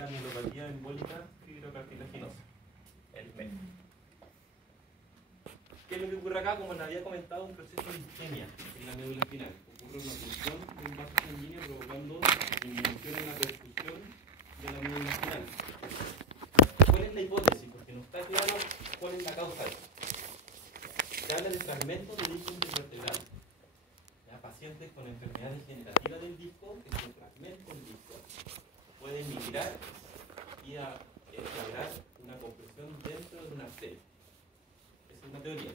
la mielopatía embólica fibrocartilaginosa, el MEF. ¿Qué es lo que ocurre acá? Como les había comentado, un proceso de isquemia en la médula espinal. Ocurre una obstrucción de un vaso sanguíneo provocando disminución en la perfusión de la médula espinal. ¿Cuál es la hipótesis? Porque no está claro cuál es la causa de esto. Se habla de fragmentos de disco intervertebral. Pacientes con enfermedad degenerativa del disco, que se fragmenta el disco, pueden migrar y generar una compresión dentro de una arteria. Esa es una teoría,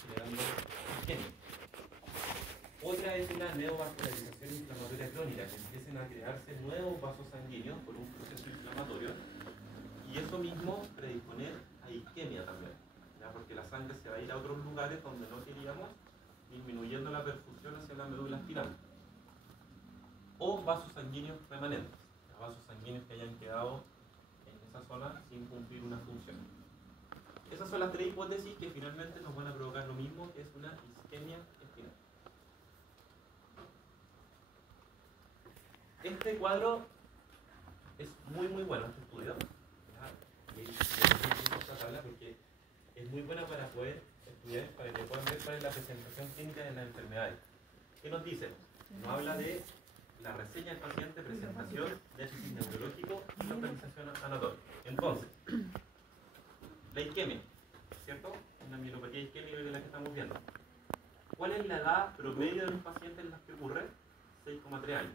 generando isquemia. Otra es una neovascularización inflamatoria crónica, que empiecen a crearse nuevos vasos sanguíneos por un proceso inflamatorio, y eso mismo predisponer a isquemia también, ¿ya? Porque la sangre se va a ir a otros lugares donde no queríamos, disminuyendo la perfusión hacia la médula espinal. O vasos sanguíneos remanentes, vasos sanguíneos que hayan quedado en esa zona sin cumplir una función. Esas son las tres hipótesis que finalmente nos van a provocar lo mismo, que es una isquemia espinal. Este cuadro es muy bueno, este estudio, ¿ya? Y esta tabla porque es muy buena para poder estudiar, para que puedan ver cuál es la presentación clínica de las enfermedades. ¿Qué nos dice? Nos habla de la reseña del paciente, presentación, déficit neurológico y localización anatómica. Entonces, la isquemia, ¿cierto? Una mielopatía isquémica de la que estamos viendo. ¿Cuál es la edad promedio de los pacientes en las que ocurre? 6,3 años.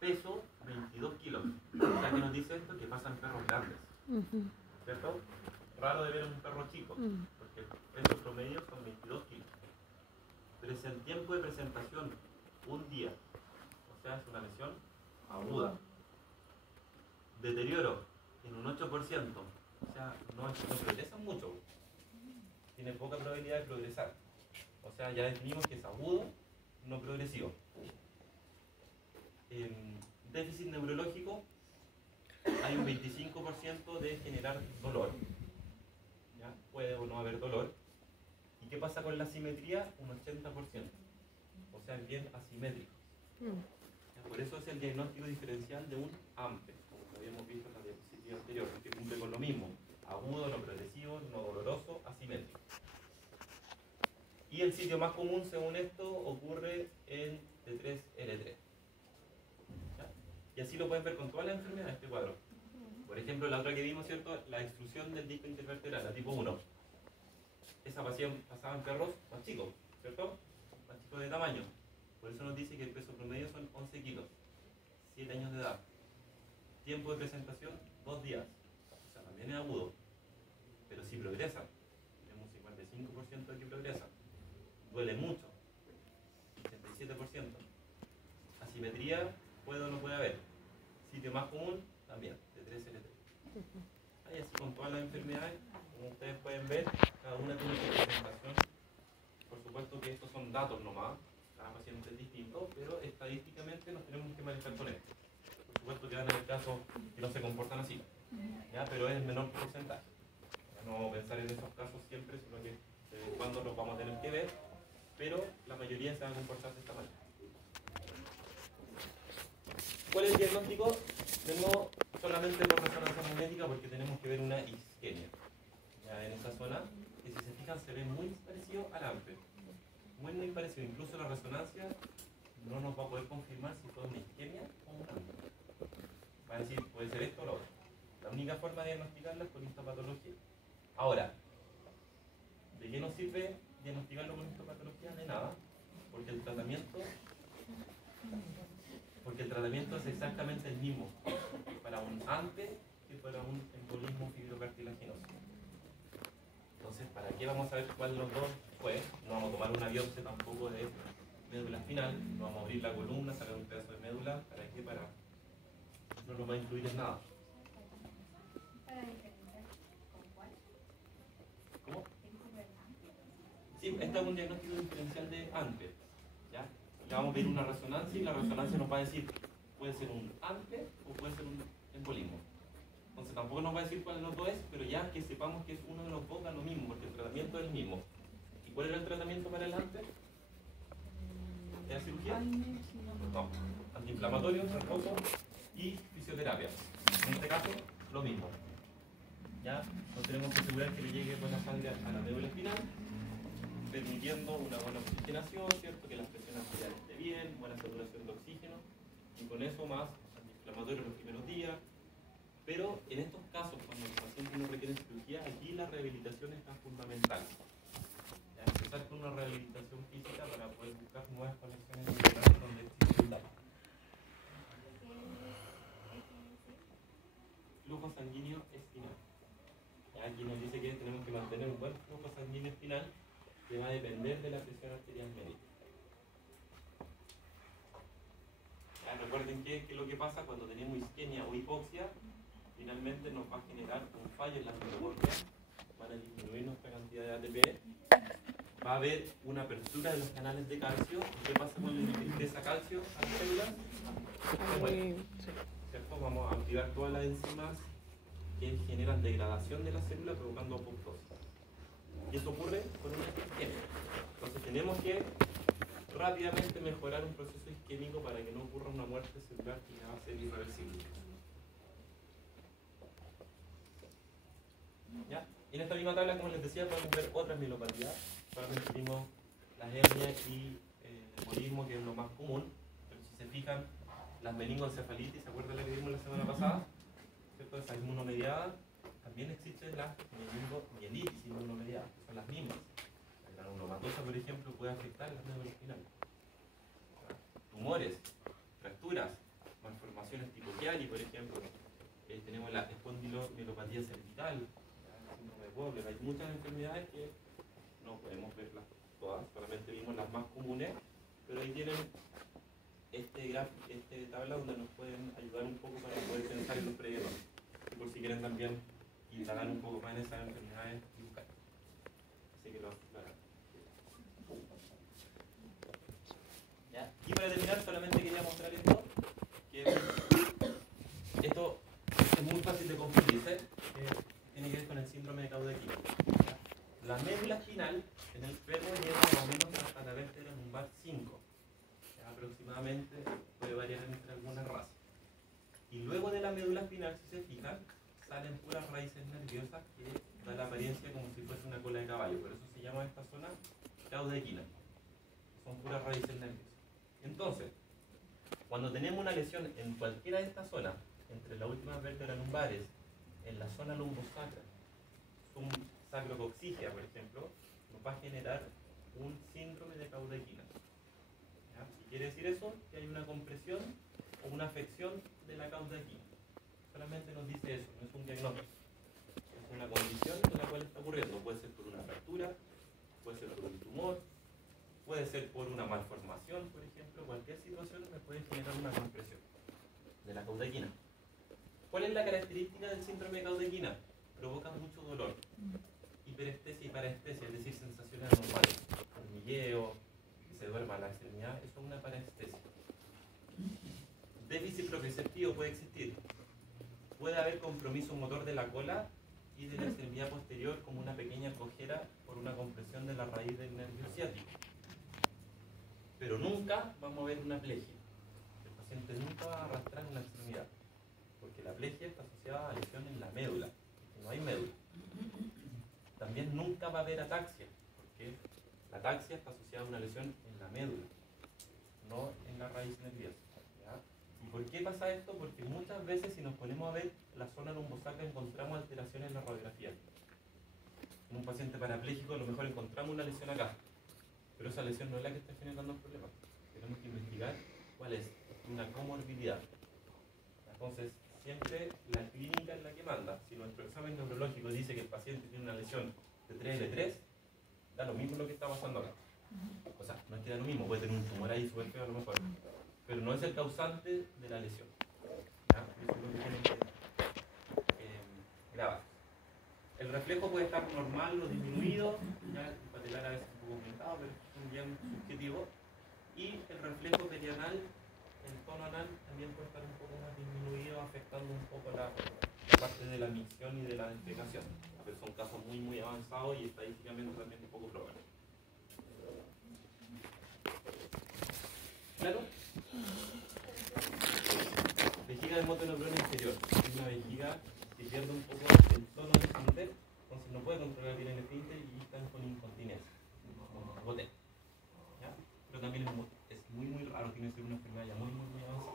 Peso, 22 kilos. O sea, ¿qué nos dice esto? Que pasan perros grandes, ¿cierto? Raro de ver un perro chico, porque el peso promedio son 22 kilos. El tiempo de presentación, un día. O sea, es una lesión aguda. Deterioro, en un 8%. O sea, no progresan mucho. Tiene poca probabilidad de progresar. O sea, ya definimos que es agudo, no progresivo. Déficit neurológico, hay un 25% de generar dolor. ¿Ya? Puede o no haber dolor. ¿Y qué pasa con la simetría? Un 80%. O sea, bien asimétrico. Por eso es el diagnóstico diferencial de un AMPE, como lo habíamos visto en la diapositiva anterior, que cumple con lo mismo: agudo, no progresivo, no doloroso, asimétrico. Y el sitio más común, según esto, ocurre en T3L3. ¿Ya? Y así lo pueden ver con todas las enfermedades, este cuadro. Por ejemplo, la otra que vimos, ¿cierto? La extrusión del disco intervertebral, la tipo 1. Esa pasaba en perros más chicos, ¿cierto? Más chicos de tamaño. Por eso nos dice que el peso promedio son 11 kilos, 7 años de edad. Tiempo de presentación, 2 días. O sea, también es agudo. Pero si progresa, tenemos un 55% de que progresa. Duele mucho, 87%. Asimetría, puede o no puede haber. Sitio más común, también, T3L3. Ahí así con todas las enfermedades, como ustedes pueden ver, cada una tiene su presentación. Por supuesto que estos son datos nomás, cada paciente es distinto, pero estadísticamente nos tenemos que manejar con esto. Por supuesto que van a haber casos que no se comportan así, ¿ya? Pero es el menor porcentaje. Ya no vamos a pensar en esos casos siempre, sino que de vez en cuando los vamos a tener que ver, pero la mayoría se van a comportar de esta manera. ¿Cuál es el diagnóstico? De nuevo, solamente por resonancia magnética, porque tenemos que ver una isquemia. Ya en esa zona, que si se fijan se ve muy parecido al AMPE. Muy parecido. Incluso la resonancia no nos va a poder confirmar si fue una isquemia o un AMPE. Va a decir, puede ser esto o lo otro. La única forma de diagnosticarla es con histopatología. Ahora, ¿de qué nos sirve diagnosticarlo con histopatología? De nada, porque el tratamiento es exactamente el mismo para un AMPE que para un embolismo fibrocartilaginoso. Entonces, ¿para qué vamos a ver cuál de los dos fue? No vamos a tomar una biopsia tampoco de médula espinal, no vamos a abrir la columna, sacar un pedazo de médula. ¿Para qué? No nos va a incluir en nada. ¿Cómo? Sí, este es un diagnóstico diferencial de AMPE. ¿Ya? Ya vamos a ver una resonancia y la resonancia nos va a decir, puede ser un AMPE o puede ser un embolismo. Entonces tampoco nos va a decir cuál de los dos es, pero ya que sepamos que es uno de los dos da lo mismo, porque el tratamiento es el mismo. ¿Y cuál era el tratamiento para el AMPE? ¿Era cirugía? No. Antiinflamatorio, reposo y En este caso, lo mismo. ¿Ya? Nos tenemos que asegurar que le llegue buena sangre a la médula espinal, permitiendo una buena oxigenación, ¿cierto? Que la presión arterial esté bien, buena saturación de oxígeno, y con eso más antiinflamatorio en los primeros días. Pero en estos casos, cuando los pacientes no requieren cirugía, aquí la rehabilitación es tan fundamental. ¿Ya? Empezar con una rehabilitación física para poder buscar nuevas conexiones neuronales donde existe el daño. Flujo sanguíneo espinal. Aquí nos dice que tenemos que mantener un buen flujo sanguíneo espinal que va a depender de la presión arterial media. Recuerden que lo que pasa cuando tenemos isquemia o hipoxia, finalmente nos va a generar un fallo en la mitocondria, van a disminuir nuestra cantidad de ATP, va a haber una apertura de los canales de calcio. ¿Qué pasa cuando ingresa calcio a las células? ¿Cierto? Vamos a activar todas las enzimas que generan degradación de la célula provocando apoptosis. Y eso ocurre con una isquemia. Entonces tenemos que rápidamente mejorar un proceso isquémico para que no ocurra una muerte celular que ya va a ser irreversible. ¿Ya? Y en esta misma tabla, como les decía, podemos ver otras mielopatías. Solamente vimos las hernias y el embolismo, que es lo más común. Pero si se fijan, las meningoencefalitis, ¿se acuerdan la que vimos la semana pasada? ¿Cierto? Esa inmunomediada. También existen las meningomielitis inmunomediadas, que son las mismas. La granulomatosa, por ejemplo, puede afectar las médulas espinales. Tumores, fracturas, malformaciones tipo Chiari, por ejemplo. Tenemos la espondilomielopatía cervical, el síndrome de Wöhler. Hay muchas enfermedades que no podemos verlas todas, solamente vimos las más comunes, pero ahí tienen este tabla donde nos pueden ayudar un poco para poder pensar en los prediagnósticos. Y por si quieren también indagar un poco más en esas enfermedades y buscar. Así que lo harán. ¿Ya? Y para terminar, solamente quería mostrar esto, que esto es muy fácil de confundirse, tiene que ver con el síndrome de Caudequina. La médula espinal en el perro llega más o menos hasta la vértebra lumbar 5, aproximadamente, puede variar entre algunas razas. Y luego de la médula espinal, si se fijan, salen puras raíces nerviosas que da la apariencia como si fuese una cola de caballo. Por eso se llama esta zona caudequina. Son puras raíces nerviosas. Entonces, cuando tenemos una lesión en cualquiera de estas zonas, entre las últimas vértebras lumbares, en la zona lumbosacra, un sacrocoxigia, por ejemplo, nos va a generar un síndrome de Caudequina. ¿Ya? ¿Y quiere decir eso? Que hay una compresión o una afección de la caudequina. Solamente nos dice eso, no es un diagnóstico. Es una condición en la cual está ocurriendo. Puede ser por una fractura, puede ser por un tumor, puede ser por una malformación, por ejemplo. Cualquier situación me puede generar una compresión de la caudequina. ¿Cuál es la característica del síndrome de Caudequina? Provoca mucho dolor, hiperestesia y parestesia, es decir, sensaciones anormales, hormigueo, que se duerma la extremidad, eso es una parestesia. Déficit proprioceptivo puede existir. Puede haber compromiso motor de la cola y de la extremidad posterior como una pequeña cojera por una compresión de la raíz del nervio ciático. Pero nunca vamos a ver una plegia. El paciente nunca va a arrastrar una extremidad, porque la plegia está asociada a lesión en la médula, y no hay médula. También nunca va a haber ataxia, porque la ataxia está asociada a una lesión en la médula, no en la raíz nerviosa. ¿Ya? ¿Y por qué pasa esto? Porque muchas veces, si nos ponemos a ver la zona lumbosacra, encontramos alteraciones en la radiografía. En un paciente parapléjico a lo mejor encontramos una lesión acá, pero esa lesión no es la que está generando el problema. Tenemos que investigar cuál es una comorbilidad. Entonces, siempre la clínica es la que manda. Si nuestro examen neurológico dice que el paciente tiene una lesión de 3L3, da lo mismo lo que está pasando acá. O sea, no es que da lo mismo, puede tener un tumor ahí súper feo a lo mejor, pero no es el causante de la lesión. ¿Ya? Eso es lo que tienen que grabar. El reflejo puede estar normal o disminuido, ya el patelar a veces un poco aumentado, pero es bien subjetivo. Y el reflejo perianal, el tono anal, también puede estar un poco más disminuido, afectando un poco la parte de la micción y de la defecación. Pero son casos muy, muy avanzados y estadísticamente también un poco probables. ¿Claro? vejiga del motoneurono inferior. Es una vejiga que pierde un poco el tono del esfínter, entonces no puede controlar bien el esfínter y están con incontinencia, con goteo. ¿Ya? Pero también es muy raro, tiene que ser una enfermedad ya muy avanzada.